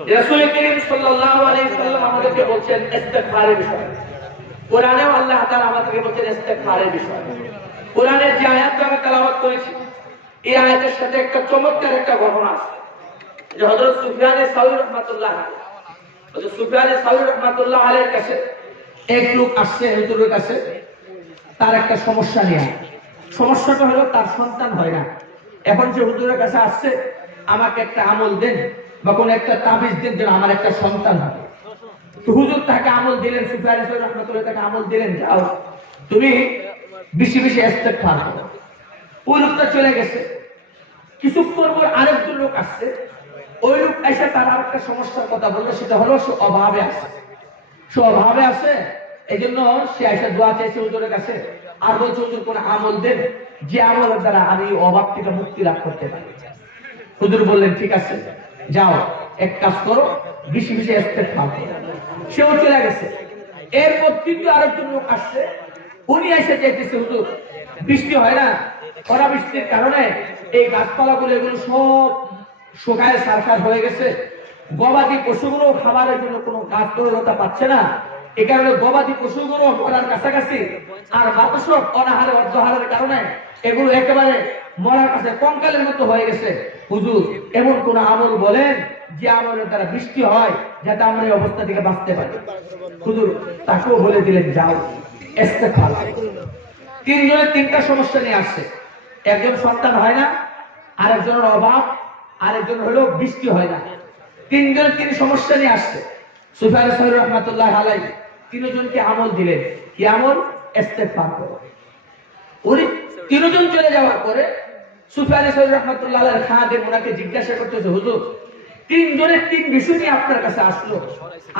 রাসূল করিম সাল্লাল্লাহু আলাইহি ওয়াসাল্লাম আমাদেরকে বলছেন ইস্তিগফারের বিষয়ে। কোরআনেও আল্লাহ তাআলা আমাদেরকে বলছেন ইস্তিগফারের বিষয়ে। কোরআনের যে আয়াতটা আমরা তেলাওয়াত করেছি, এই আয়াতের সাথে একটা চমৎকার একটা ঘটনা আছে। যে হযরত সুফিয়ান সাউরি রাহমাতুল্লাহ আলাইহি, হযরত সুফিয়ান সাউরি রাহমাতুল্লাহ আলাইহির কাছে এক লোক আসছে হুজুরের কাছে, তার একটা সমস্যা নিয়ে। সমস্যাটা হলো তার সন্তান হয় না। এখন যে হুজুরের কাছে আসছে, আমাকে একটা আমল দেন বা কোন একটা তাবিজ দেন যেন আমার একটা সন্তান হয়। তো হুজুর তাকে আমল দিলেন, সুফিয়ান সাউরি রাহমাতুল্লাহ তাকে আমল দিলেন, যাও তুমি বেশি বেশি ইস্তিগফার করো। ওই লোকটা চলে গেছে। কিছুক্ষণ পর আরেকজন লোক আসছে। ওই লোক এসে তার আরেকটা সমস্যার কথা বললো, সেটা হলো সে অভাবে আছে। সে অভাবে আছে, এই জন্য সে এসে দোয়া চাইছে হুজুরের কাছে, আর বলছে হুজুর কোন আমল দেন যে আমলের দ্বারা আমি অভাব থেকে মুক্তি লাভ করতে পারি। হুজুর বললেন ঠিক আছে, যাও এক কাজ করো, বেশি বেশি ইস্তিগফার করো। সেও চলে গেছে। এরপর তৃতীয় আরেকজন লোক আসছে। উনি এসে চাইতেছে হুজুর বৃষ্টি হয় না, খরা বৃষ্টির কারণে এই গাছপালাগুলো এগুলো সব শুকায় সারকার হয়ে গেছে। গবাদি পশুগুলো খাবারের জন্য কোনো গাছ তরলতা পাচ্ছে না। এই কারণে গবাদি পশুগুলো মরার কাছাকাছি, আর মানুষ অনাহারে অর্ধহারের কারণে এগুলো একেবারে মরার কাছে কঙ্কালের মতো হয়ে গেছে। হুজুর এমন কোন আমল বলেন যে আমলের দ্বারা বৃষ্টি হয়, যাতে আমরা এই অবস্থা থেকে বাঁচতে পারি। হুজুর তাকেও বলে দিলেন, যাও ইস্তিগফার করো। তিনজনের তিনটা সমস্যা নিয়ে আসছে। একজন সন্তান হয় না, আরেকজনের অভাব, আরেকজন হলো বৃষ্টি হয় না। তিনজনের তিন সমস্যা নিয়ে আসছে। সুফিয়ান সাউরি রাহমাতুল্লাহ আলাইহি তিনজনকে আমল দিলেন, কি আমল? ইস্তিগফার করো। উনি তিনজন চলে যাওয়ার পরে সুফিয়ান সাউরি রাহমাতুল্লাহ আলাইহির খাদেম ওনাকে জিজ্ঞাসা করতেছে, হুজুর তিনজনের তিন বিষয় নিয়ে আপনার কাছে আসলো,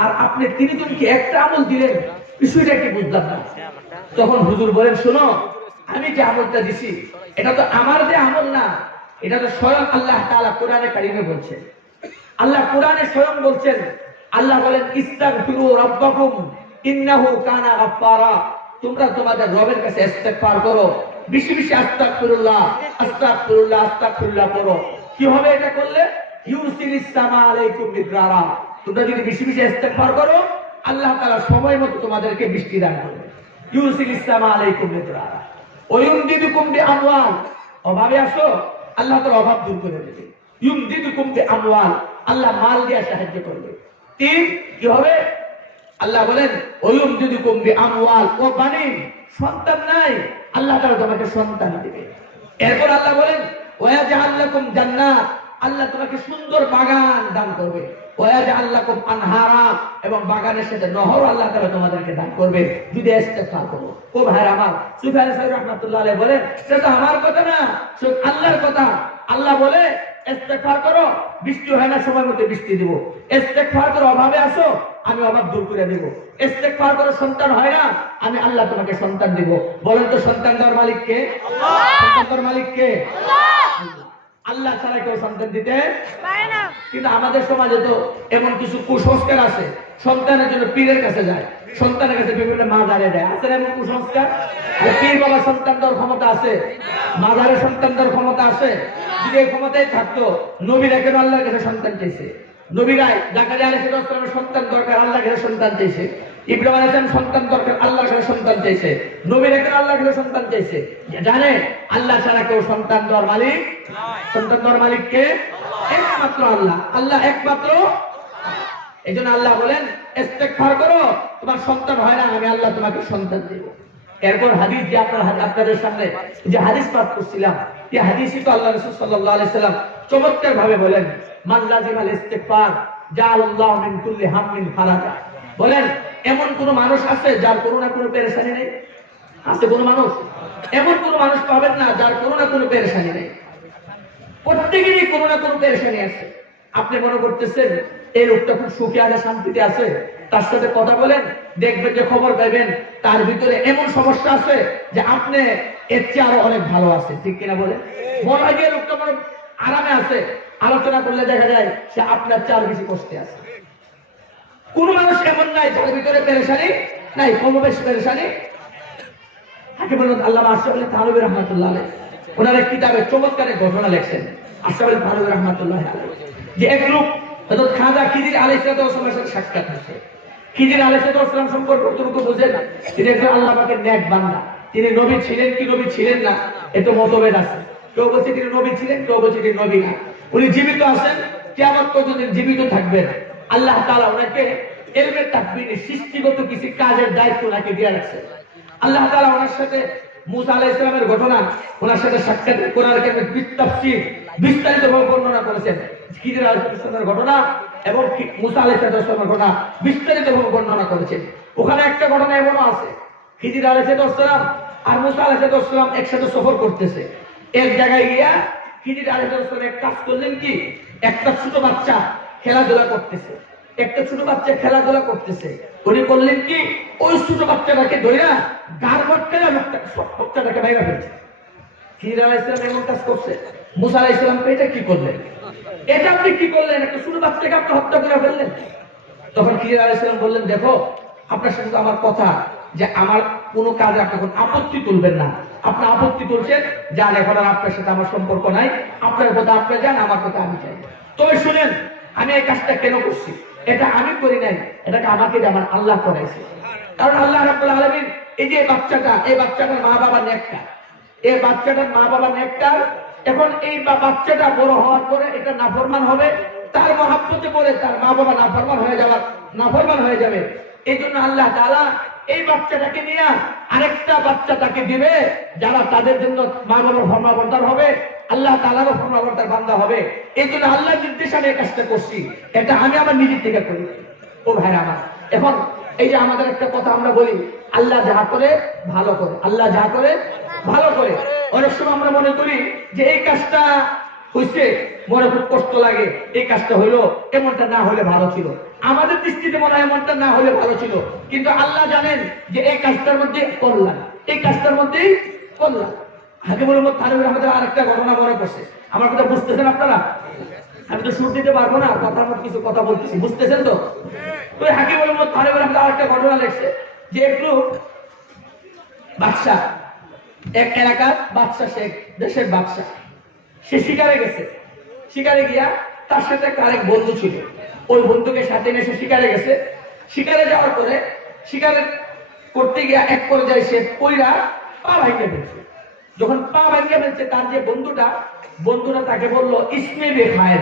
আর আপনি তিনজনকে একটা আমল দিলেন, বিষয়টা কি বুঝলাম না। তখন হুজুর বলেন, শোনো, আমি যে আমলটা দিছি এটা তো আমার যে আমল না, এটা তো স্বয়ং আল্লাহ তাআলা কোরআনে কারিমে বলছেন। আল্লাহ কোরআনে স্বয়ং বলছেন, আল্লাহ বলেন ইস্তাগফিরু রাব্বাকুম ইন্নাহু কানা গাফফারা। তোমরা তোমাদের রবের কাছে ইস্তিগফার করো, বেশি বেশি আস্তাগফিরুল্লাহ আস্তাগফিরুল্লাহ আস্তাগফিরুল্লাহ করো। কি হবে এটা করলে? ইউসিলিস সামা আলাইকুম মিদরারা। তোমরা যদি বেশি বেশি ইস্তিগফার করো, আল্লাহ তাআলা সময় মতো তোমাদেরকে বৃষ্টি দান করবে। ইউসিলিস সামা আলাইকুম মিদরারা ওয়া ইউমদিদুকুম বিআমওয়াল। অভাবে আসো, আল্লাহ তাআলা অভাব দূর করে দেবে। ইউমদিদুকুম বিআমওয়াল, আল্লাহ মাল দিয়ে সাহায্য করবে। তিন, কি হবে? আল্লাহ বলেন ওয়ুমদিদুকুম বিআমওয়াল ওয়া বানিন। সন্তান নাই, আল্লাহ তাআলা তোমাকে সন্তান দিবে। এরপর আল্লাহ বলেন ওয়ায়াজআল লাকুম জান্নাত, আল্লাহ তোমাকে সুন্দর বাগান দান করবে। ওয়ায়াজআল লাকুম আনহারা, এবং বাগানের সাথে নহর আল্লাহ তাআলা তোমাদেরকে দান করবে যদি ইস্তিগফার করো। ও ভাইরা আমার, সুফিয়ান সাউরি রাহমাতুল্লাহ আলাইহি বলেন, এটা তো আমার কথা না, সব আল্লাহর কথা। আল্লাহ বলে ইস্তিগফার করো, বৃষ্টি হয় না, সময় মতো বৃষ্টি দিব। ইস্তিগফার করো, অভাবে আসো, আমি অভাব দূর করে দেব। ইস্তিগফার করো, সন্তান হয় না, আমি আল্লাহ তোমাকে সন্তান দিব। বলেন তো সন্তান দেওয়ার মালিক কে? আল্লাহ। সন্তান দেওয়ার মালিক কে? আল্লাহ। আল্লাহ ছাড়া কেউ সন্তান দিতে পারে না। কিন্তু আমাদের সমাজে তো এমন কিছু কুসংস্কার আছে, সন্তানের জন্য পীরের কাছে যায়, সন্তানের কাছে বিভিন্ন মাজারে দেয়। আছে এমন কুসংস্কার? পীর বাবা সন্তান দেওয়ার ক্ষমতা আছে? মাজারে সন্তান দেওয়ার ক্ষমতা আছে? যদি এই ক্ষমতায় থাকতো, নবীরা কেন আল্লাহর কাছে সন্তান চাইছে? নবীরাই জাকারিয়া আলাইহিস সালামের সন্তান দরকার, আল্লাহর কাছে সন্তান চাইছে। ইব্রাহিম আলাইহিস সালাম সন্তান দরকার, আল্লাহর কাছে সন্তান চাইছে। নবীরা কেন আল্লাহর কাছে সন্তান চাইছে? জানে আল্লাহ ছাড়া কেউ সন্তান দেওয়ার মালিক নয়। সন্তান দেওয়ার মালিক কে? একমাত্র আল্লাহ। আল্লাহ একমাত্র। এইজন্য আল্লাহ বলেন ইস্তিগফার করো, তোমার সন্তান হয় না, আমি আল্লাহ তোমাকে সন্তান দেব। এরপর হাদিস যে আপনাদের সামনে যে হাদিস পাঠ করছিলাম, এই হাদিসই তো আল্লাহ রাসূল সাল্লাল্লাহু আলাইহি সাল্লাম চমৎকার ভাবে বলেন, মান লাজিমাল ইস্তিগফার জাআলাল্লাহু মিন কুল্লি হাম্মিন ফারাজা। বলেন এমন কোন মানুষ আছে যার কোনো না কোনো পেরেশানি নেই? আছে কোন মানুষ? এমন কোন মানুষ পাবেন না যার কোনো না কোনো পেরেশানি নেই। প্রত্যেকেরই কোনো না কোনো পেরেশানি আছে। আপনি মনে করতেছেন এই লোকটা খুব সুখে আছে, শান্তিতে আছে, তার সাথে কথা বলেন, দেখবেন যে খবর পাবেন তার ভিতরে এমন সমস্যা আছে যে আপনি এর চেয়ে আরো অনেক ভালো আছে। ঠিক কিনা বলে? মনে হয় যে লোকটা বড় আরামে আছে, আলোচনা করলে দেখা যায় সে আপনার চেয়ে আরো বেশি কষ্টে আছে। কোন মানুষ এমন নাই যার ভিতরে পেরেশানি নাই, কম বেশি পেরেশানি। হাকিম আল্লামা আশরাফ আলী থানভী রাহমাতুল্লাহ আলাইহি ওনার এক কিতাবে চমৎকার ঘটনা লেখছেন। আশরাফ আলী থানভী রাহমাতুল্লাহ আলাইহি যে এক লোক হযরত খাজা খিজির আলাইহিস সালামের সাথে সাক্ষাৎ হয়েছে। খিজির আলাইহিস সালাম সম্পর্কে কতটুকু বুঝেন? তিনি একজন আল্লাহ পাকের নেক বান্দা। তিনি নবী ছিলেন কি নবী ছিলেন না এত মতভেদ আছে। কেউ বলছে তিনি নবী ছিলেন, কেউ বলছে তিনি নবী না। উনি জীবিত আছেন, কিয়ামত পর্যন্ত জীবিত থাকবেন। আল্লাহ তাআলা ওনাকে ইলমে তাকবীর সৃষ্টিগত কিছু কাজের দায়িত্ব ওনাকে দিয়ে রাখছে। আল্লাহ তাআলা ওনার সাথে মুসা আলাইহিস সালামের ঘটনা, ওনার সাথে সাক্ষাৎ কোরআন কারীমের তাফসীর বিস্তারিতভাবে বর্ণনা করেছেন। খিজির আলাইহিস সালামের ঘটনা এবং মুসা আলাইহিস সালামের ঘটনা বিস্তারিতভাবে বর্ণনা করেছেন। ওখানে একটা ঘটনা এমনও আছে, খিজির আলাইহিস সালাম আর মুসা আলাইহিস সালাম একসাথে সফর করতেছে। এক জায়গায় গিয়া খিজির আলাইহিস সালাম এক কাজ করলেন কি, একটা ছোট বাচ্চা খেলাধুলা করতেছে, একটা ছোট বাচ্চা খেলাধুলা করতেছে। উনি করলেন কি, ওই ছোট বাচ্চাটাকে ধইরা গার বটকায়া বাচ্চাটাকে বাইরে ফেলছে। খিজির আলাইহিস সালাম এমন কাজ করছে। মুসা আলাইহিস সালাম এটা কি করলেন? এটা আপনি কি করলেন? একটা ছোট বাচ্চাকে আপনি হত্যা করে ফেললেন। তখন খিজির আলাইহিস সালাম বললেন, দেখো আপনার সাথে তো আমার কথা যে আমার কোনো কাজে আপনি এখন আপত্তি তুলবেন না। আপনি আপত্তি তুলছেন, যান, এখন আর আপনার সাথে আমার সম্পর্ক নাই। আপনার কথা আপনি যান, আমার কথা আমি যাই। তবে শুনেন, আমি এই কাজটা কেন করছি? এটা আমি করি নাই, এটাকে আমাকে আমার আল্লাহ করাইছে। কারণ আল্লাহ রাব্বুল আলামিন এই যে এই বাচ্চাটার মা বাবা নেককার, এই বাচ্চাটার মা বাবা নেককার। এখন এই বাচ্চাটা বড় হওয়ার পরে এটা নাফরমান হবে, তার মহাব্বতে পড়ে তার মা বাবা নাফরমান হয়ে যাবে। এই জন্য আল্লাহ তাআলা এই বাচ্চাটাকে নিয়ে আরেকটা বাচ্চা তাকে দিবে, যারা তাদের জন্য মা বাবার ফরমাবরদার হবে, আল্লাহ তাআলারও ফরমাবরদার বান্দা হবে। এই জন্য আল্লাহর নির্দেশনে এই কাজটা করছি। এটা আমি আমার নিজের থেকে করি। ও ভাইরা আমার, এখন এই যে আমাদের একটা কথা আমরা বলি, আল্লাহ যাহা করে ভালো করে, আল্লাহ যাহা করে ভালো করে। অনেক সময় আমরা মনে করি যে এই কাজটা হইছে, মনে খুব কষ্ট লাগে, এই কাজটা হইলো, এমনটা না হলে ভালো ছিল। আমাদের দৃষ্টিতে মনে হয় এমনটা না হলে ভালো ছিল, কিন্তু আল্লাহ জানেন যে এই কাজটার মধ্যে কল্যাণ, এই কাজটার মধ্যেই কল্যাণ। হাকিমুল উম্মত থানভীর আমাদের আরেকটা ঘটনা মনে পড়ছে। আমার কথা বুঝতেছেন আপনারা? আমি তো সুর দিতে পারবো না, কথার মধ্যে কিছু কথা বলতেছি, বুঝতেছেন তো? তো হাকিমুল উম্মত থানভীর আমাদের আরেকটা ঘটনা লেখছে যে একটু বাদশা, এক এলাকার বাদশা, শেখ দেশের বাদশা, সে শিকারে গেছে। শিকারে গিয়া তার সাথে আরেক বন্ধু ছিল, ওই বন্ধুকে সাথে নিয়ে সে শিকারে গেছে। শিকারে যাওয়ার পরে শিকারে করতে গিয়া এক পর্যায়ে সে পইরা পা ভাঙিয়ে ফেলছে। যখন পা ভাঙিয়ে ফেলছে, তার যে বন্ধুটা তাকে বললো, ইসমে বে খায়,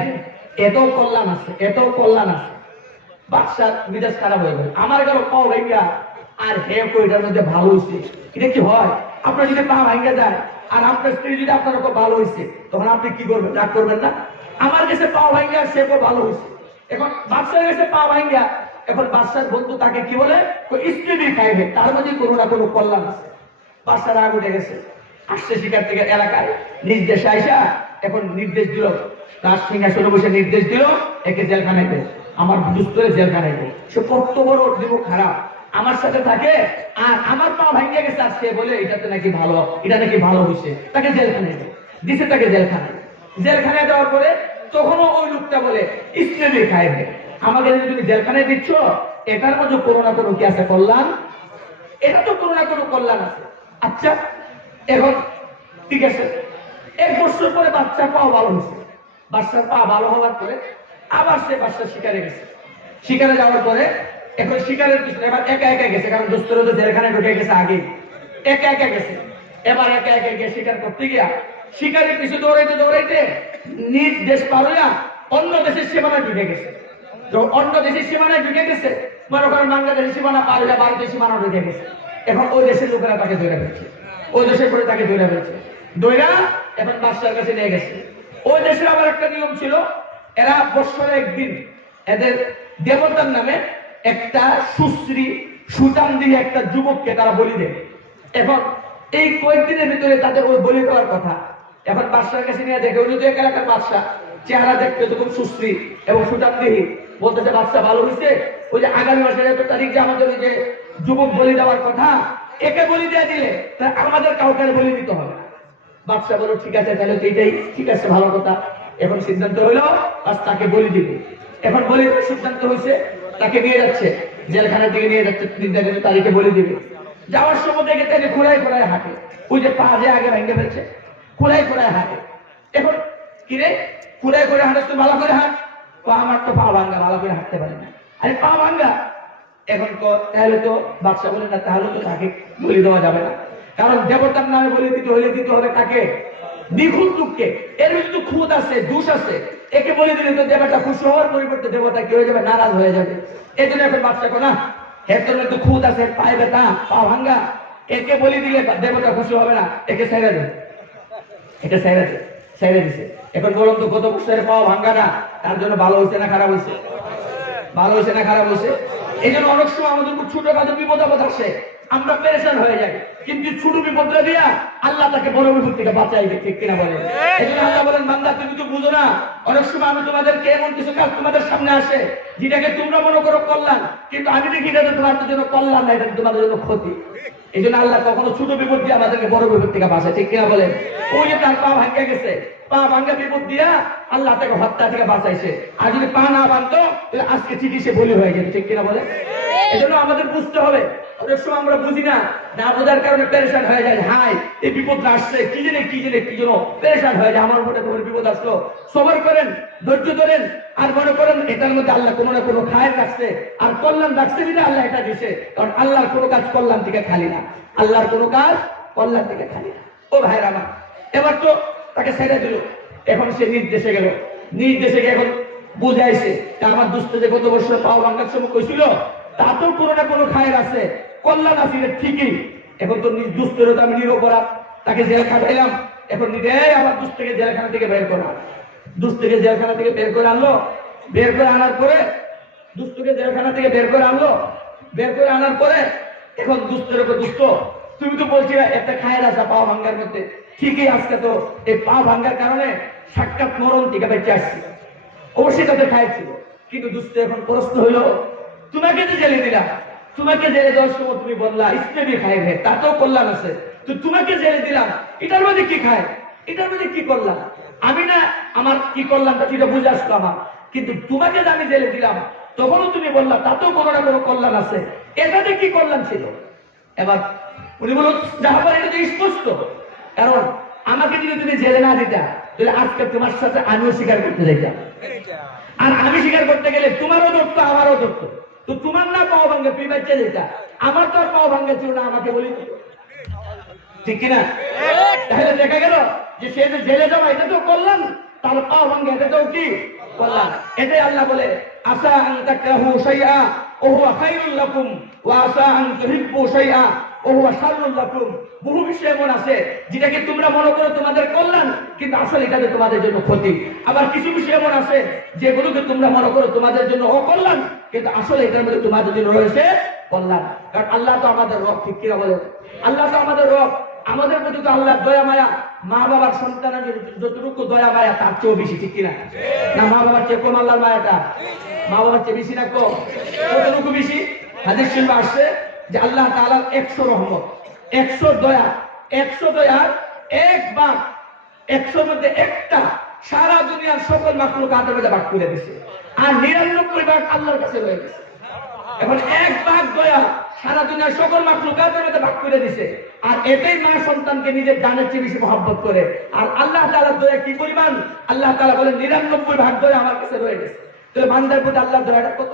এত কল্যাণ আছে, এত কল্যাণ আছে। বাদশার মেজাজ খারাপ হয়ে গেল, আমার গেল পা ভাঙিয়া, আর হে কইটার মধ্যে ভালো হয়েছে। এটা কি হয়? আপনার যদি পা ভাঙিয়ে যায় আর আপনার স্ত্রী যদি আপনার খুব ভালো হয়েছে, তখন আপনি কি করবেন? রাগ করবেন না? আমার কাছে পা ভাঙিয়া, সে খুব ভালো হয়েছে। এখন বাদশার কাছে পা ভাঙিয়া, এখন বাদশার বন্ধু তাকে কি বলে, স্ত্রী খাইবে, তার মধ্যে কোনো না কোনো কল্যাণ আছে। বাদশার রাগ উঠে গেছে, আসছে শিকার থেকে এলাকায়, নির্দেশে আইসা এখন নির্দেশ দিল, তার সিংহাসনে বসে নির্দেশ দিল, একে জেলখানায় দেয়, আমার দুস্তরে জেলখানায় দেয়। সে কত বড় দিব খারাপ, আমার সাথে থাকে আর আমার পা ভাঙিয়ে গেছে, আর সে বলে এটাতে নাকি ভালো, এটা নাকি ভালো হয়েছে, তাকে জেলখানায় দিছে। তাকে জেলখানায় দেওয়ার পরে তখনও ওই লোকটা বলে, স্ত্রী খাইবে, আমাকে তুমি জেলখানায় দিচ্ছ, এটার মধ্যে কোনো না কোনো কি আছে কল্যাণ? এটা তো কোনো না কোনো কল্যাণ আছে। আচ্ছা, এখন ঠিক আছে, 1 বছর পরে বাচ্চার পা ভালো হয়েছে। বাচ্চার পা ভালো হওয়ার পরে আবার সে বাচ্চা শিকারে গেছে। শিকারে যাওয়ার পরে এখন শিকারের পিছনে এবার একা একা গেছে, কারণ দোস্তরা তো জেলখানায় ঢুকে গেছে আগে, একা একা গেছে। এবার একা একা গিয়ে শিকার করতে গিয়া শিকারের পিছু দৌড়াইতে নিজ দেশ পার হইয়া অন্য দেশের সীমানায় ঢুকে গেছে। অন্য দেশের সীমানায় ঢুকে গেছে, মনে করেন বাংলাদেশের সীমানা পার হইয়া ভারতের সীমানা ঢুকে গেছে। এখন ওই দেশের লোকেরা তাকে ধরে ফেলছে, ওই দেশের পরে তাকে ধরে ফেলছে, ধইরা এখন বাদশার কাছে নিয়ে গেছে। ওই দেশের আবার একটা নিয়ম ছিল, এরা বছরে একদিন এদের দেবতার নামে একটা সুশ্রী সুতাম দিয়ে একটা যুবককে তারা বলি দেয়। এখন এই কয়েকদিনের ভিতরে তাদের ওই বলি দেওয়ার কথা। এখন বাদশার কাছে নিয়ে দেখে, উনি তো এক এলাকার বাদশা, চেহারা দেখতে তো খুব সুশ্রী এবং সুতাম দিয়ে, বলতেছে বাদশা ভালো হয়েছে, ওই যে আগামী মাসের 1 তারিখ যে আমাদের ওই যে যুবক বলি দেওয়ার কথা, একে বলি দিয়ে দিলে আমাদের কাউকে বলি দিতে হবে না। বাদশা বলো ঠিক আছে, তাহলে তো এটাই ঠিক আছে, ভালো কথা। এখন সিদ্ধান্ত হইলো বাস তাকে বলি দিবে। এখন বলি সিদ্ধান্ত হয়েছে, তাকে নিয়ে যাচ্ছে জেলখানার দিকে নিয়ে যাচ্ছে, নির্ধারিত তারিখে বলি দিবে। যাওয়ার সময় দেখে তাকে খোলাই হাঁটে, ওই যে পা যে আগে ভেঙে ফেলছে, খোলাই হাঁটে। এখন কিরে খোলাই হাঁটে, তুই ভালো করে হাঁট, আমার তো পা ভাঙ্গা, ভালো করে হাঁটতে পারি না। আরে পা ভাঙ্গা, এখন তাহলে তো বাদশা বলে না, তাহলে তো তাকে বলি দেওয়া যাবে না, কারণ দেবতার নামে বলে দিতে হবে কাকে? নিখুঁত লোককে। এর কিন্তু খুঁত আছে, দোষ আছে, একে বলে দিলে তো দেবতা খুশি হওয়ার পরিবর্তে দেবতা কি হয়ে যাবে? নারাজ হয়ে যাবে। এই জন্য এখন বাদশা না, এর জন্য তো খুঁত আছে, পায়ে ব্যথা, পা ভাঙ্গা, একে বলে দিলে দেবতা খুশি হবে না, একে ছেড়ে দেবে। এটা ছেড়ে দিছে। এখন বলুন তো, গত বছরের পাওয়া ভাঙ্গা না, তার জন্য ভালো হয়েছে না খারাপ হয়েছে? ভালো হয়েছে না খারাপ হয়েছে? এই জন্য অনেক সময় আমাদের খুব ছোটখাটো বিপদ আপদ আসে, আমরা পেরেশান হয়ে যাই, কিন্তু ছোট বিপদটা দিয়া আল্লাহ তাকে বড় বিপদ থেকে বাঁচাইবে, ঠিক কিনা বলেন? এই জন্য আল্লাহ বলেন, বান্দা তুমি তো বুঝো না, অনেক সময় আমি তোমাদেরকে এমন কিছু কাজ তোমাদের সামনে আসে যেটাকে তোমরা মনে করো কল্যাণ, কিন্তু আমি দেখি এটা তোমাদের জন্য কল্যাণ না, এটা তোমাদের জন্য ক্ষতি। এই জন্য আল্লাহ কখনো ছোট বিপদ দিয়ে আমাদেরকে বড় বিপদ থেকে বাঁচায়, ঠিক কিনা বলেন? ওই যে তার পা ভাঙ্গা গেছে, পা ভাঙ্গা বিপদ দিয়া আল্লাহ তাকে হত্যা থেকে বাঁচাইছে। আর যদি পা না বাঁধতো তাহলে আজকে চিঠি বলি হয়ে যেত, ঠিক কিনা বলেন? এই জন্য আমাদের বুঝতে হবে, অনেক সময় আমরা বুঝি না, না বোঝার কারণে পেরেশান হয়ে যায়। হাই, এই বিপদ আসছে, কি জন্য পেরেশান হয়ে যায়, আমার উপরে তোমার বিপদ আসলো। সবর করেন, ধৈর্য ধরেন, আর মনে করেন এটার মধ্যে আল্লাহ কোনো না কোনো খায়ের রাখছে, আর কল্যাণ রাখছে বিধে আল্লাহ এটা দিছে। কারণ আল্লাহর কোনো কাজ কল্যাণ থেকে খালি না, আল্লাহর কোনো কাজ কল্যাণ থেকে খালি না। ও ভাইরা আমার, এবার তো তাকে ছেড়ে দিল, এখন সে নির্দেশে গেল, নির্দেশে গিয়ে এখন বুঝাইছে আমার দুস্থ যে গত বছর পাও ভাঙ্গার সময় কইছিল, তাতেও কোনো না কোনো খায়ের আছে, কল্যাণ আছে ঠিকই। এখন তো দুস্থের আমি নিরপরাধ, তাকে জেল খাটাইলাম, এখন নিজে আবার দুস্থকে জেলখানা থেকে বের করা, দুস্থকে জেলখানা থেকে বের করে আনলো, বের করে আনার পরে দুস্থকে জেলখানা থেকে বের করে আনলো, বের করে আনার পরে এখন দুস্থের উপর দুস্থ, তুমি তো বলছিলে একটা খায়ের আছে পা ভাঙ্গার মধ্যে, ঠিকই আজকে তো এই পা ভাঙ্গার কারণে সাক্ষাৎ মরণ টিকা বেঁচে আসছে, অবশ্যই তাদের খায়ের ছিল। কিন্তু দুস্থ এখন প্রশ্ন হইলো, তোমাকে তো জেলে দিলাম, তোমাকে জেলে দেওয়ার সময় তুমি বললা ইসলামী খায়, তাতেও কল্যাণ আছে, তো তোমাকে জেলে দিলাম, এটার মধ্যে কি খায়, এটার মধ্যে কি করলাম? আমি না আমার কি করলাম সেটা বুঝে আসলো আমার, কিন্তু তোমাকে যে আমি জেলে দিলাম তখনও তুমি বললা তাতেও কোনো না কোনো কল্যাণ আছে, এটাতে কি কল্যাণ ছিল? এবার উনি বলল, জাহাবার এটা তো স্পষ্ট, কারণ আমাকে যদি তুমি জেলে না দিতা তাহলে আজকে তোমার সাথে আমিও স্বীকার করতে যাইতাম, আর আমি স্বীকার করতে গেলে তোমারও ধরতো আমারও ধরতো, তো তোমার না পাও ভাঙ্গে তুমি বাচ্চা যেটা, আমার তো আর পাও ভাঙ্গে ছিল না, আমাকে বলি ঠিক কিনা? তাহলে দেখা গেল যে সে যে জেলে যাওয়া এটা তো কল্যাণ, তার পাও ভাঙ্গে এটা তো কি কল্যাণ। এটাই আল্লাহ বলে, আসা আন তাকরাহু শাইআ ওয়া হুয়া খায়রুল লাকুম ওয়া আসা আন তুহিব্বু শাইআ ওয়া হুয়া শাররুল লাকুম। বহু বিষয় এমন আছে যেটাকে তোমরা মনে করো তোমাদের কল্যাণ, কিন্তু আসলে এটা তোমাদের জন্য ক্ষতি। আবার কিছু বিষয় এমন আছে যেগুলোকে তোমরা মনে করো তোমাদের জন্য অকল্যাণ, কিন্তু আসলে এটার মধ্যে তোমাদের জন্য রয়েছে কল্যাণ। কারণ আল্লাহ তো আমাদের রব, ঠিক কিনা বলেন? আল্লাহ তো আমাদের রব, আমাদের প্রতি তো আল্লাহ দয়া মায়া, মা বাবার সন্তানের যতটুকু দয়া মায়া তার চেয়েও বেশি, ঠিক কিনা? না মা বাবার চেয়ে কম আল্লাহর মায়াটা? মা বাবার চেয়ে বেশি না কম? কতটুকু বেশি? হাদিস শরীফে আসছে যে আল্লাহ তাআলার 100 রহমত, 100 দয়া, 100 দয়ার এক ভাগ, 100 মধ্যে একটা সারা দুনিয়ার সকল মাখলুকাতের মধ্যে ভাগ করে দিয়েছে, আর 99 ভাগ আল্লাহর কাছে রয়ে গেছে। এখন এক ভাগ দয়া সারা দুনিয়ার সকল মাখলুকাতের মধ্যে ভাগ করে দিছে, আর এটাই মা সন্তানকে নিজের জানের চেয়ে বেশি মহব্বত করে। আর আল্লাহ তাআলার দয়া কি পরিমাণ? আল্লাহ তাআলা বলেন 99 ভাগ দয়া আমার কাছে রয়ে গেছে। তাহলে বান্দার প্রতি আল্লাহর দয়াটা কত?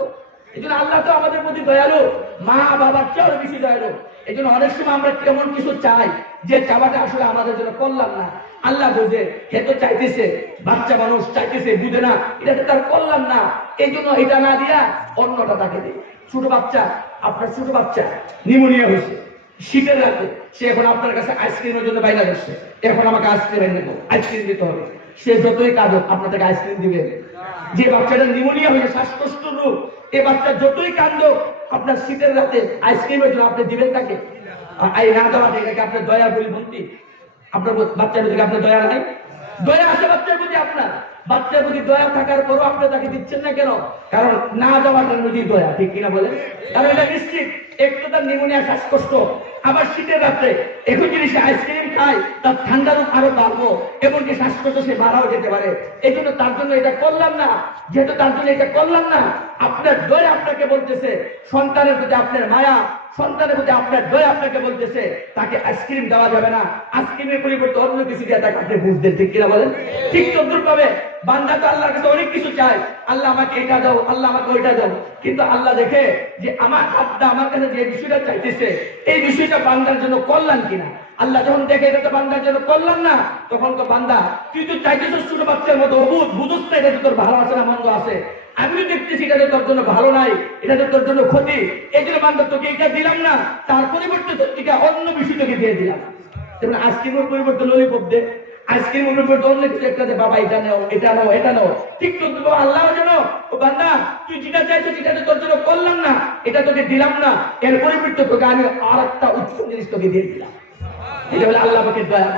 এই জন্য আল্লাহ তো আমাদের প্রতি দয়ালু, মা বাবার চেয়েও বেশি দয়ালু। এই জন্য অনেক সময় আমরা কেমন কিছু চাই যে চাওয়াটা আসলে আমাদের জন্য কল্যাণ না। আল্লাহ বুঝে, হে তো চাইতেছে, বাচ্চা মানুষ চাইতেছে, বুঝে না এটা তো তার কল্যাণ না, এই জন্য এটা না দিয়া অন্যটা তাকে দিই। ছোট বাচ্চা, আপনার ছোট বাচ্চা নিউমোনিয়া হয়েছে, শীতের রাতে সে এখন আপনার কাছে আইসক্রিমের জন্য বাইরে যাচ্ছে, এখন আমাকে আইসক্রিম এনে দেবো, আইসক্রিম দিতে হবে। সে যতই কাঁদুক আপনার তাকে আইসক্রিম দিবে। যে বাচ্চাটা নিউমোনিয়া হয়েছে, শ্বাসকষ্ট রোগ, এই বাচ্চা যতই কান্দুক আপনার শীতের রাতে আইসক্রিমের জন্য আপনি দিবেন তাকে? এই না দেওয়া এটাকে আপনার দয়া পরিপন্থী? আপনার বাচ্চার প্রতি আপনার দয়া নাই? দয়া আছে বাচ্চার প্রতি আপনার, বাচ্চার প্রতি দয়া থাকার পরও আপনি তাকে দিচ্ছেন না কেন? কারণ না দেওয়াটার মধ্যেই দয়া, ঠিক কিনা বলেন? কারণ এটা নিশ্চিত একটু তার নিউমোনিয়া, শ্বাসকষ্ট, আবার শীতের রাত্রে এখন যদি সে আইসক্রিম খায় তার ঠান্ডা রোগ আরো বাড়বো, এমনকি শ্বাসকষ্ট সে বাড়াও যেতে পারে। এই জন্য তার জন্য এটা করলাম না, যেহেতু তার জন্য এটা করলাম না, আপনার দয়া আপনাকে বলতেছে, সন্তানের প্রতি আপনার মায়া, সন্তানের প্রতি আপনার দয়া আপনাকে বলতেছে তাকে আইসক্রিম দেওয়া যাবে না, আইসক্রিমের পরিবর্তে অন্য কিছু দিয়ে তাকে আপনি বুঝতেন, ঠিক কিনা বলেন? ঠিক তদ্রুপ পাবে বান্দা তো আল্লাহর কাছে অনেক কিছু চায়, আল্লাহ আমাকে এটা দাও, আল্লাহ আমাকে ওইটা দাও, কিন্তু আল্লাহ দেখে যে আমার আব্দা আমার কাছে যে বিষয়টা চাইতেছে এই বিষয়টা বান্দার জন্য কল্যাণ কিনা। আল্লাহ যখন দেখে এটা তো বান্দার জন্য কল্যাণ না, তখন তো বান্দা তুই তো চাইতেছিস ছোট বাচ্চার মতো অবুধ বুঝুস না এটা তোর ভালো আছে না মন্দ আছে, আমিও দেখতেছি এটা তোর জন্য ভালো নাই, এটা তোর জন্য ক্ষতি, এই জন্য বান্দা তোকে এটা দিলাম না, তার পরিবর্তে তোকে অন্য বিষয় তোকে দিয়ে দিলাম। যেমন আইসক্রিমের পরিবর্তে ললিপপ দে, আইসক্রিমের পরিবর্তে অন্য কিছু একটা দে, বাবা এটা নাও এটা নাও এটা নাও। ঠিক তো আল্লাহ যেন ও বান্দা তুই যেটা চাইছো যেটা তোর জন্য করলাম না, এটা তোকে দিলাম না, এর পরিবর্তে তোকে আমি আর একটা উত্তম জিনিস তোকে দিয়ে দিলাম। এটা হলো আল্লাহ পাকের দয়া।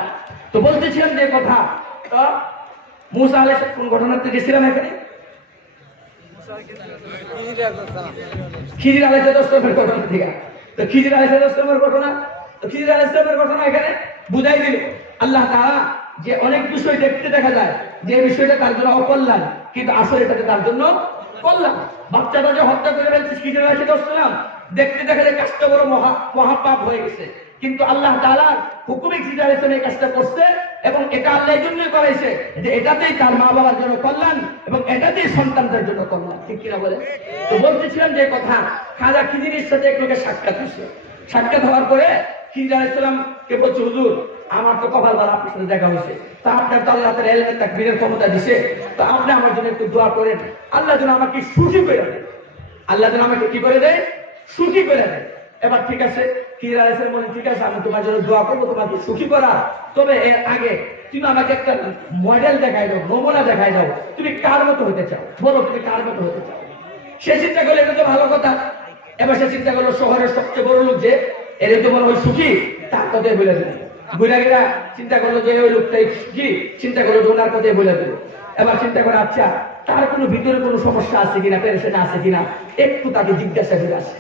তো বলতেছিলাম যে কথা, মুসা আলাইহিস সালাম কোন ঘটনাতে গেছিলাম এখানে? খিজির আলাইহিস সালামের ঘটনা থেকে। তো খিজির আলাইহিস সালামের ঘটনা, তো খিজির আলাইহিস সালামের ঘটনা এখানে বুঝাই দিল আল্লাহ তাআলা যে অনেক বিষয় দেখতে দেখা যায় যে বিষয়টা তার জন্য অকল্যাণ, কিন্তু আসলে এটা তার জন্য কল্যাণ। বাচ্চাটা যে হত্যা করে ফেলছে খিজির আলাইহিস সালাম, দেখতে দেখা যায় কাজটা বড় মহাপাপ হয়ে গেছে, কিন্তু আল্লাহ তাআলার হুকুমে খিজির আলাইহিস সালাম এই কাজটা করছে এবং এটা আল্লাহ এই জন্যই করাইছে যে এটাতেই তার মা বাবার জন্য কল্যাণ এবং এটাতেই সন্তানদের জন্য কল্যাণ, ঠিক কিনা বলে? তো বলতেছিলাম যে কথা, খাজা খিজিরের সাথে এক লোকের সাক্ষাৎ হয়েছে। সাক্ষাৎ হওয়ার পরে খিজির আলাইহিস সালাম কে বলছে, হুজুর আমার তো কপাল ভালো, আপনার সাথে দেখা হয়েছে, তা আপনার তো আল্লাহ তাআলা ইলমে তাকবীরের ক্ষমতা দিয়েছে, তো আপনি আমার জন্য একটু দোয়া করেন, আল্লাহ যেন আমাকে সুখী করে দেয়, আল্লাহ যেন আমাকে কি করে দেয়, সুখী করে দেয়। এবার ঠিক আছে, খিজির আলাইহিস সালাম বলেন ঠিক আছে আমি তোমার জন্য দোয়া করবো তোমাকে সুখী করা, তবে এর আগে তুমি আমাকে একটা মডেল দেখাই দাও, নমুনা দেখাই দাও, তুমি কার মতো হতে চাও, বলো তুমি কার মতো হতে চাও। সে চিন্তা করলো এটা তো ভালো কথা। এবার সে চিন্তা করলো শহরের সবচেয়ে বড় লোক যে এর তো মনে হয় সুখী, তার কথাই বলে দিল। বুড়াগিরা চিন্তা করলো যে ওই লোকটাই সুখী, চিন্তা করলো ওনার কথাই বলে দিল। এবার চিন্তা করে আচ্ছা তার কোনো ভিতরে কোনো সমস্যা আছে কিনা, পেরেশানি আছে কিনা, একটু তাকে জিজ্ঞাসা করে আসে।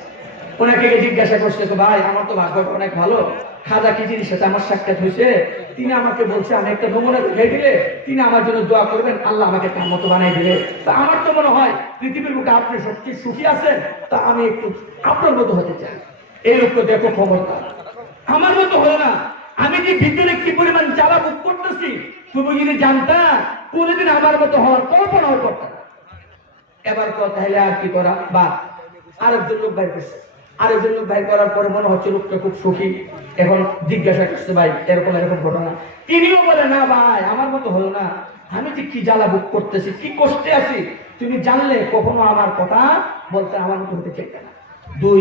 ওনাকে জিজ্ঞাসা করছে, তো ভাই আমার তো ভাগ্যটা অনেক ভালো, খাজা খিজির সাথে আমার সাক্ষাৎ হয়েছে, তিনি আমাকে বলছে আমি একটা নমুনা দেখাই দিলে তিনি আমার জন্য দোয়া করবেন, আল্লাহ আমাকে তার মতো বানাই দিলে, তা আমার তো মনে হয় পৃথিবীর বুকে আপনি সত্যি সুখী আছেন, তা আমি একটু আপনার মতো হতে চাই। এই লোককে দেখো ক্ষমতা, আমার মতো হলো না, আমি যে ভিতরে কি পরিমাণ জ্বালা ভোগ করতেছি তুমি যদি জানতা কোনদিন আমার মতো হওয়ার কল্পনাও করতে না। এবার কথা হলে আর কি করা, বা আরেকজন লোক বাইর করছে, আরেকজন লোক বাইর করার পরে মনে হচ্ছে লোকটা খুব সুখী, এখন জিজ্ঞাসা করছে ভাই এরকম এরকম ঘটনা, তিনিও বলে না ভাই আমার মতো হলো না, আমি যে কি জ্বালা ভোগ করতেছি কি কষ্টে আছি তুমি জানলে কখনো আমার কথা বলতে আমার মতো হতে চাইতে না। দুই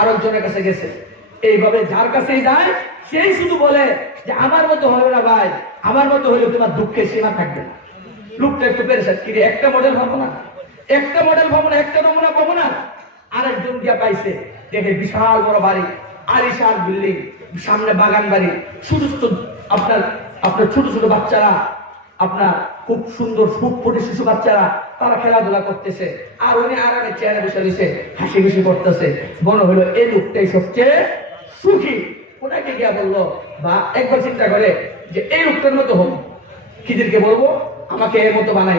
আরেকজনের কাছে গেছে, এইভাবে যার কাছেই যায় সেই শুধু বলে যে আমার মতো হবে না ভাই, আমার মতো হলে তোমার দুঃখের সীমা থাকবে না। লোকটা একটু পেরেশান, কি একটা মডেল ভাবো না, একটা মডেল ভাবো না, একটা নমুনা পাবো না। আরেকজন গিয়া পাইছে, দেখে বিশাল বড় বাড়ি, আলিশান বিল্ডিং, সামনে বাগান বাড়ি, ছোট ছোট আপনার আপনার ছোট ছোট বাচ্চারা, আপনার খুব সুন্দর ফুটফুটে শিশু বাচ্চারা তারা খেলাধুলা করতেছে, আর উনি আরামে চেয়ারে বসে বসে হাসি খুশি করতেছে। মনে হলো এই লোকটাই সবচেয়ে সুখী। ওনাকে গিয়া বললো, বা একবার চিন্তা করে যে এই লোকটার মতো হোক, খিজিরকে বলবো আমাকে এর মতো বানাই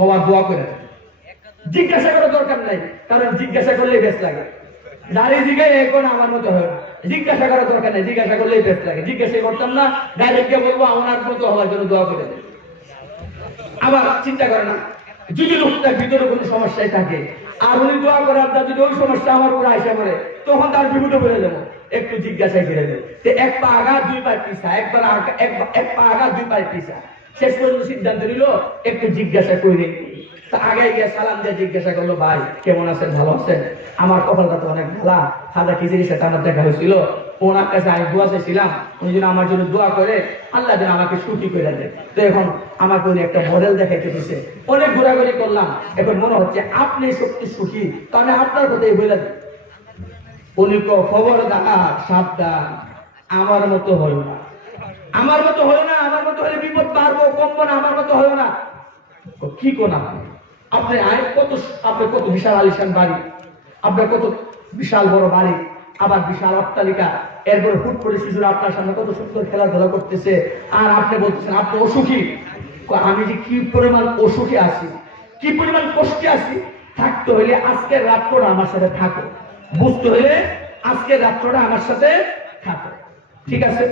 হওয়ার দোয়া করে। জিজ্ঞাসা করার দরকার নাই, কারণ জিজ্ঞাসা করলেই বেশ লাগে, দাঁড়িয়ে জিজ্ঞাসা এখন আমার মতো হয় না, জিজ্ঞাসা করার দরকার নাই, জিজ্ঞাসা করলেই বেশ লাগে। জিজ্ঞাসা করতাম না, ডাইরেক্ট গিয়ে বলবো আমার মতো হওয়ার জন্য দোয়া করে দেয়। আবার চিন্তা করে না, যদি লোকটার ভিতরে কোনো সমস্যায় থাকে আর উনি দোয়া করার যদি ওই সমস্যা আমার উপরে আইসা পড়ে, তখন তার বিপদে পড়ে যাবো, একটু জিজ্ঞাসায় ফিরে দেবে। এক পা আগা দুই পা পিছা, এক পা আগা দুই পা পিছা, শেষ পর্যন্ত সিদ্ধান্ত নিল একটু জিজ্ঞাসা করে। তা আগে গিয়ে সালাম দিয়ে জিজ্ঞাসা করলো, ভাই কেমন আছেন, ভালো আছেন? আমার কপালটা তো অনেক ভালো, খাজা খিজিরের সাথে আমার দেখা হয়েছিল, ওনার কাছে আমি দোয়া চাইছিলাম, উনি যেন আমার জন্য দোয়া করে আল্লাহ যেন আমাকে সুখী করে দেয়। তো এখন আমাকে উনি একটা মডেল দেখাইতে দিচ্ছে, অনেক ঘোরাঘুরি করলাম, এখন মনে হচ্ছে আপনি সত্যি সুখী, তো আমি আপনার কথাই বলে দিই। উনি তো খবরদার সাবধান, আমার মতো হলো না, আমার মতো হলো না, আমার মতো হলে বিপদ পারবো কমবো না, আমার মতো হলো না। কি কোন আপনি আপনার কত বিশাল আলিশান বাড়ি, আপনার কত বিশাল বড় বাড়ি, আবার বিশাল অট্টালিকা, এরপরে হুট করে শিশুরা আপনার সামনে কত সুন্দর খেলাধুলা করতেছে, আর আপনি বলতেছেন আপনি অসুখী। আমি যে কি পরিমাণ অসুখী আছি, কি পরিমাণ কষ্টে আছি, থাকতে হইলে আজকের রাত্রটা আমার সাথে থাকো, বুঝতে হইলে আজকের রাত্রটা আমার সাথে থাকো। ঠিক আছে,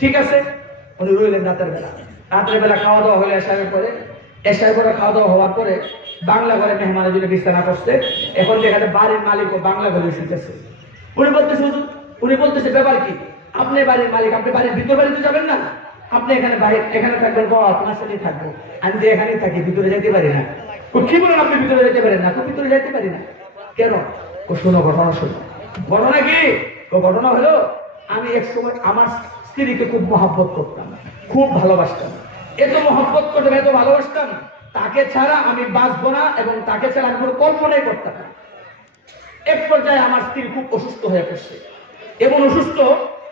ঠিক আছে। উনি রইলেন রাতের বেলা। রাতের বেলা খাওয়া দাওয়া হলে এশারের পরে, এশারের পরে খাওয়া দাওয়া হওয়ার পরে বাংলা ঘরে মেহমানের জন্য বিছানা করছে। এখন যেখানে বাড়ির মালিক ও বাংলা ঘরে শুনতেছে। উনি বলতেছে হুজুর, উনি বলতেছে ব্যাপার কি? আপনি বাড়ির মালিক, আপনি বাড়ির ভিতর বাড়িতে যাবেন না, আপনি এখানে বাইরে এখানে থাকবেন, আপনার সাথেই থাকবো। আমি যে এখানেই থাকি, ভিতরে যেতে পারি না। কি বলেন আপনি ভিতরে যেতে পারেন না? ভিতরে যেতে পারি না কেন? শোনো ঘটনা, শোনো ঘটনা কি। ঘটনা হলো, আমি এক সময় আমার স্ত্রীকে খুব মহব্বত করতাম, খুব ভালোবাসতাম। এত মহব্বত করতাম, এত ভালোবাসতাম, তাকে ছাড়া আমি বাঁচবো না এবং তাকে ছাড়া আমি কোনো কল্পনাই করতাম না। এক পর্যায়ে আমার স্ত্রী খুব অসুস্থ হয়ে পড়ছে, এমন অসুস্থ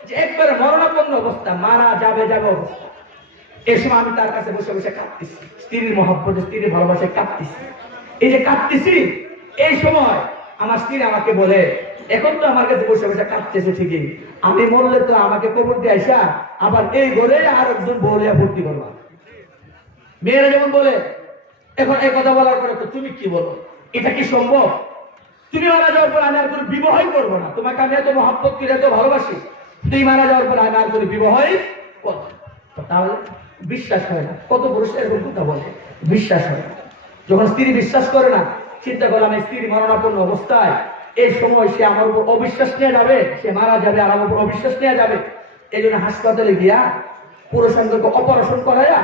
যে একবারে মরণাপন্ন অবস্থা, মারা যাবে যাবে অবস্থা। এই সময় আমি তার কাছে বসে বসে কাঁদতেছি, স্ত্রীর মহব্বতে, স্ত্রীর ভালোবাসায় কাঁদতেছি। এই যে কাঁদতেছি, এই সময় আমার স্ত্রী আমাকে বলে, এখন তো আমার কাছে বসে বসে কাঁদতেছে ঠিকই, আমি মরলে তো আমাকে কবর দিয়ে আইসা আবার এই ঘরে আর একজন বউলিয়া ভর্তি করবা। মেয়েরা যেমন বলে, এখন এই কথা বলার পরে তো তুমি কি বলো? এটা কি সম্ভব? তুমি মারা যাওয়ার পর আমি আর কোনো বিবাহই করবো না, তোমাকে আমি এত মহব্বত করে এত ভালোবাসি, তুমি মারা যাওয়ার পর আমি আর কোনো বিবাহই করবো। তাহলে বিশ্বাস হয় না। কত পুরুষ এরকম কথা বলে, বিশ্বাস হয় না। যখন স্ত্রী বিশ্বাস করে না, চিন্তা করলাম স্ত্রী মরণাপন্ন অবস্থায়, এই সময় সে আমার উপর অবিশ্বাস নিয়ে যাবে, সে মারা যাবে আর আমার উপর অবিশ্বাস নিয়ে যাবে। এই জন্য হাসপাতালে গিয়া পুরুষাঙ্গকে অপারেশন করাইয়া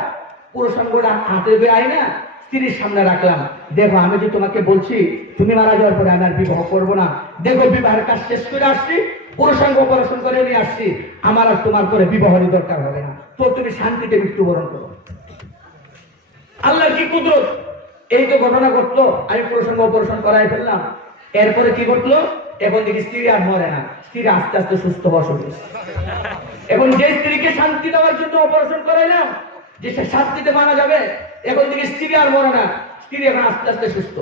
পুরুষাঙ্গটা হাতে আই না স্ত্রীর সামনে রাখলাম। দেখো, আমি যে তোমাকে বলছি তুমি মারা যাওয়ার পরে আমি আর বিবাহ করবো না, দেখো বিবাহের কাজ শেষ করে আসছি, পুরুষাঙ্গ অপারেশন করে নিয়ে আসছি, আমার আর তোমার করে বিবাহের দরকার হবে না, তো তুমি শান্তিতে মৃত্যুবরণ করো। আল্লাহর কি কুদরত! এই তো ঘটনা ঘটলো, আমি পুরুষাঙ্গ অপারেশন করাই ফেললাম। এরপরে কি ঘটলো? এখন দেখি স্ত্রী আর মরে না, স্ত্রী আস্তে আস্তে সুস্থ হওয়া শুরু হয়েছে। এখন যে স্ত্রীকে শান্তি দেওয়ার জন্য অপারেশন করাইলাম, যে সে শান্তিতে মারা যাবে, এখন থেকে স্ত্রী আর মরে না, স্ত্রী এখন আস্তে আস্তে সুস্থ,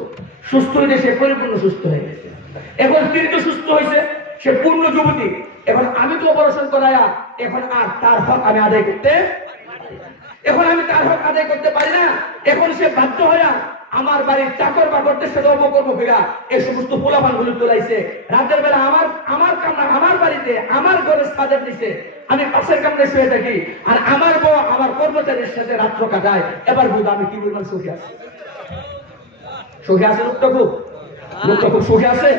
সুস্থ হয়ে সে পরিপূর্ণ সুস্থ হয়ে গেছে। এখন স্ত্রী তো সুস্থ হয়েছে, সে পূর্ণ যুবতী। এখন আমি তো অপারেশন করাইয়া এখন আর তার হক আমি আদায় করতে, এখন আমি তার হক আদায় করতে পারি না। এখন সে বাধ্য হইয়া আমার বাড়ির চাকর বাকরদের সাথে অপকর্ম ফেরা এই সমস্ত পোলাপান গুলো তোলাইছে। রাতের বেলা আমার কামরা, আমার বাড়িতে, আমার ঘরের ছাদের নিচে আমি পাশের কামড়ে শুয়ে থাকি, আর আমার বউ আমার কর্মচারীর সাথে রাত্র কাটায়। এবার বুধ আমি কি পরিমাণ সুখী আছি। সুখী আছে লোকটা, খুব লোকটা খুব সুখী আছে।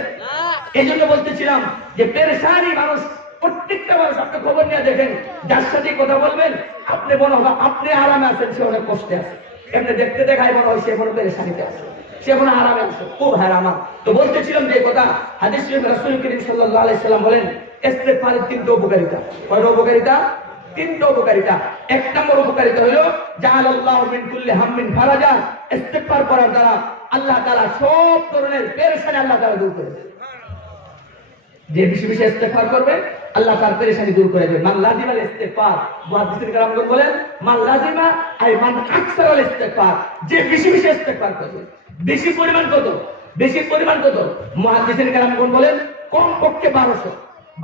এই জন্য বলতেছিলাম যে পেরেশানি মানুষ, প্রত্যেকটা মানুষ আপনি খবর নিয়ে দেখেন, যার সাথে কথা বলবেন আপনি মনে হবে আপনি আরামে আছেন, সে অনেক কষ্টে আছে। এমনি দেখতে দেখায় মনে হয় সে কোনো পেরেশানিতে আছে, সে কোনো আরামে আছে। খুব হ্যাঁ আমার তো বলতেছিলাম যে কথা, হাদিস শরীফে রাসূল করিম সাল্লাল্লাহু আলাইহি সাল্লাম বলেন, ইস্তেগফারের তিনটা উপকারিতা। কয়টা উপকারিতা? তিনটা উপকারিতা। এক নম্বর উপকারিতা হলো জাআলাল্লাহু মিন কুল্লি হাম্মিন ফারাজা। ইস্তেগফার করার দ্বারা আল্লাহ তাআলা সব ধরনের পেরেশানি আল্লাহ তাআলা দূর করে দেন। যে বেশি বেশি ইস্তেগফার করবে আল্লাহ তার পেরেশানি দূর করে দেবে। মান লাজিমাল ইস্তেগফার, মুহাদ্দিসিন কেরামগণ বলেন মান লাজিমা আই মান আকসারাল ইস্তেগফার, যে বেশি বেশি ইস্তেগফার করবে। বেশি পরিমাণ কত? বেশি পরিমাণ কত? মুহাদ্দিসিন কেরামগণ বলেন কমপক্ষে 1200।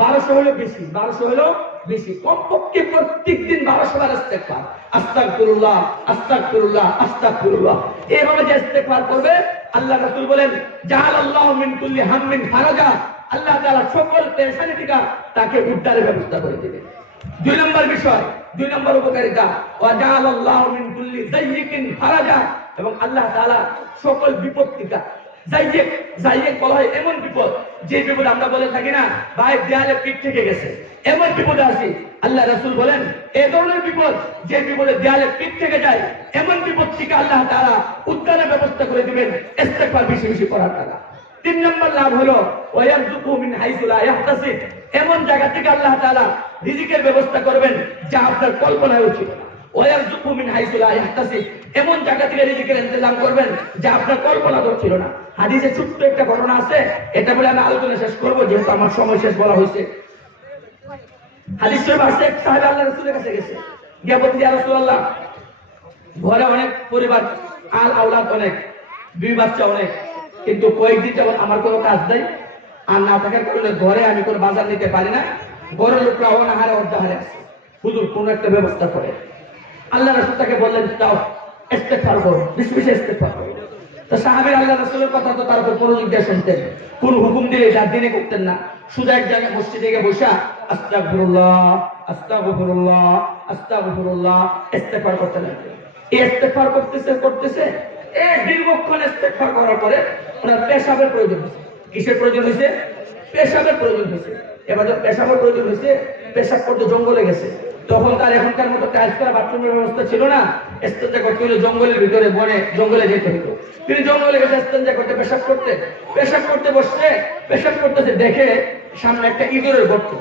1200 হলো বেশি, 1200 হলো বেশি। কমপক্ষে প্রত্যেকদিন 1200 বার ইস্তেগফার, আস্তাগফিরুল্লাহ আস্তাগফিরুল্লাহ আস্তাগফিরুল্লাহ, এইভাবে যে ইস্তেগফার করবে আল্লাহ রাসূল বলেন জাআলাল্লাহু মিন কুল্লি হাম্মিন ফারাজা, আল্লাহ তাআলা সকল পেরেশানি থেকে তাকে উদ্ধারের ব্যবস্থা করে দিবেন। দুই নম্বর বিষয়, দুই নম্বর উপকারিতা, ওয়া জাআলাল্লাহু মিন কুল্লি যায়্যিকিন ফারাজা, এবং আল্লাহ তাআলা সকল বিপদ থেকে, যায়্যিক বলা হয় এমন বিপদ, যে বিপদ আমরা বলে থাকি না ভাই দেয়ালে পিঠ থেকে গেছে, এমন বিপদে আছি। আল্লাহ রাসূল বলেন এই ধরনের বিপদ, যে বিপদে দেয়ালে পিঠ থেকে যায়, এমন বিপদ থেকে আল্লাহ তাআলা উদ্ধারের ব্যবস্থা করে দিবেন ইস্তেগফার বেশি বেশি করার দ্বারা। তিন নম্বর লাভ হলো ওয়ায়ারযুকু মিন হাইসু লা ইয়াহতাসিব, এমন জায়গা থেকে আল্লাহ তাআলা রিজিকের ব্যবস্থা করবেন যা আপনার কল্পনায়ও ছিল না। ওয়ায়ারযুকু মিন হাইসু লা ইয়াহতাসিব, এমন জায়গা থেকে রিজিকের ইন্তজাম করবেন যা আপনার কল্পনাতেও ছিল না। হাদিসে ছোট্ট একটা ঘটনা আছে, এটা বলে আমি আলোচনা শেষ করব যেহেতু আমার সময় শেষ বলা হয়েছে। হাদিস শরীফ আছে, এক সাহাবী আল্লাহ রাসূলের কাছে গেছে, গিয়ে বলতে ইয়া রাসূলুল্লাহ, ঘরে অনেক পরিবার, আল আওলাদ অনেক, দুই বাচ্চা অনেক, কিন্তু কয়েকদিন যাবত আমার কোনো কাজ নাই, আর না থাকার কারণে ঘরে আমি কোনো বাজার নিতে পারি না, ঘরের লোকরা অনাহারে অর্ধাহারে আছে, হুজুর কোন একটা ব্যবস্থা করে। আল্লাহ রাসূল তাকে বললেন যাও ইস্তেগফার করো, বেশি বেশি ইস্তেগফার করো। তো সাহাবীর আল্লাহ রাসূলের কথা তো তার উপর মনোযোগ দিয়ে শুনতেন, কোন হুকুম দিলে যার দিনে করতেন না, শুধু এক জায়গায় মসজিদে গিয়ে বসা আস্তাগফিরুল্লাহ আস্তাগফিরুল্লাহ আস্তাগফিরুল্লাহ ইস্তেগফার করতে লাগলেন। এই ইস্তেগফার করতেছে এক দীর্ঘক্ষণ ইস্তেগফার করার পরে ওনার পেশাবের প্রয়োজন হয়েছে। কিসের প্রয়োজন হয়েছে? পেশাবের প্রয়োজন হয়েছে। এবার যখন পেশাবের প্রয়োজন হয়েছে, পেশাব করতে জঙ্গলে গেছে। তখন তার এখনকার মতো টাইলস করা বাথরুমের ব্যবস্থা ছিল না, ইস্তেঞ্জা করতে হলে জঙ্গলের ভিতরে বনে জঙ্গলে যেতে হতো। তিনি জঙ্গলে গেছে ইস্তেঞ্জা করতে, পেশাব করতে বসছে, পেশাব করতেছে, দেখে সামনে একটা ইঁদুরের গর্ত।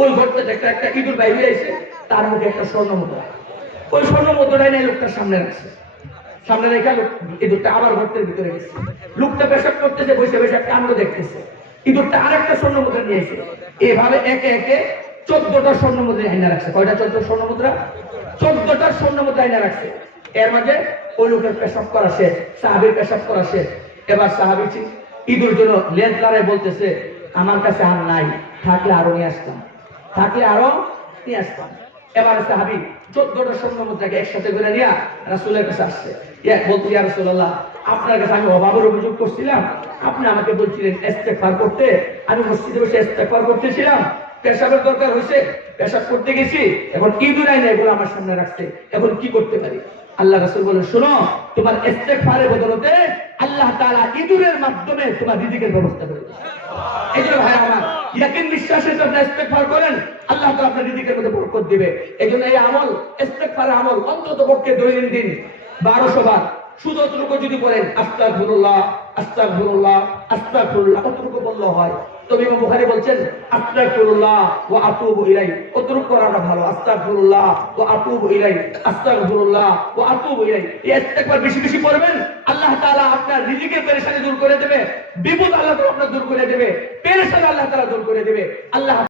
ওই গর্তে একটা ইঁদুর বাইরে আইছে, তার মুখে একটা স্বর্ণ মুদ্রা। ওই স্বর্ণ মুদ্রাটাই নিয়ে লোকটার সামনে রাখছে। সামনে রেখে ইঁদুরটা আবার গর্তের ভিতরে গেছে। লোকটা পেশাব করতেছে, বসে বসে কাণ্ড দেখতেছে। ইঁদুরটা আরেকটা স্বর্ণ মুদ্রা নিয়েছে। এভাবে একে একে 14টা স্বর্ণ মুদ্রা আইনা রাখছে। কয়টা? 14 স্বর্ণ মুদ্রা, 14টা স্বর্ণ মুদ্রা আইনা রাখছে। এর মাঝে ওই লোকের পেশাব করা শেষ, সাহাবীর পেশাব করা শেষ। এবার সাহাবী ইঁদুর জন্য লেজ লড়াই বলতেছে, আমার কাছে আর নাই, থাকলে আরো নিয়ে আসতাম, থাকলে আরো নিয়ে আসতাম। এবার সাহাবী 14টা স্বর্ণ মুদ্রাকে একসাথে করে নিয়ে রাসূলের কাছে আসছে। বলতে, ইয়া রাসূলুল্লাহ, আপনার কাছে আমি অভাবের অভিযোগ করছিলাম, আপনি আমাকে বলছিলেন ইস্তেগফার করতে, আমি মসজিদে বসে ইস্তেগফার করতেছিলাম, পেশাবের দরকার হয়েছে, পেশাব করতে গেছি, এখন ইঁদুর আইনা এগুলো আমার সামনে রাখছে, এখন কি করতে পারি? আল্লাহ রাসূল বলেন, শোনো, তোমার ইস্তেগফারের বদলতে আল্লাহ তাআলা ইঁদুরের মাধ্যমে তোমার রিজিকের ব্যবস্থা করে দিয়েছে। এইজন্য ভাই আমার ইয়াকিন বিশ্বাসে যদি ইস্তেগফার করেন, আল্লাহ তাআলা আপনার রিজিকের মধ্যে বরকত দিবে। এইজন্য এই আমল, ইস্তেগফারের আমল অন্তত পক্ষে দৈনন্দিন 1200 বার শুধু অতটুকু যদি বলেন আস্তাগফিরুল্লাহ আস্তাগফিরুল্লাহ আস্তাগফিরুল্লাহ, অতটুকু বললে হয়। তবে ইমাম বুখারী বলছেন আস্তাগফিরুল্লাহ ওয়া আতুবু ইলাইহি, অতটুকু করাটা ভালো। আস্তাগফিরুল্লাহ ওয়া আতুবু ইলাইহি, আস্তাগফিরুল্লাহ ওয়া আতুবু ইলাইহি। এই ইস্তেগফার বেশি বেশি পড়বেন, আল্লাহ তাআলা আপনার রিজিকের পেরেশানি দূর করে দেবে, বিপদ আল্লাহ তাআলা আপনার দূর করে দেবে, পেরেশানি আল্লাহ তাআলা দূর করে দেবে। আল্লাহ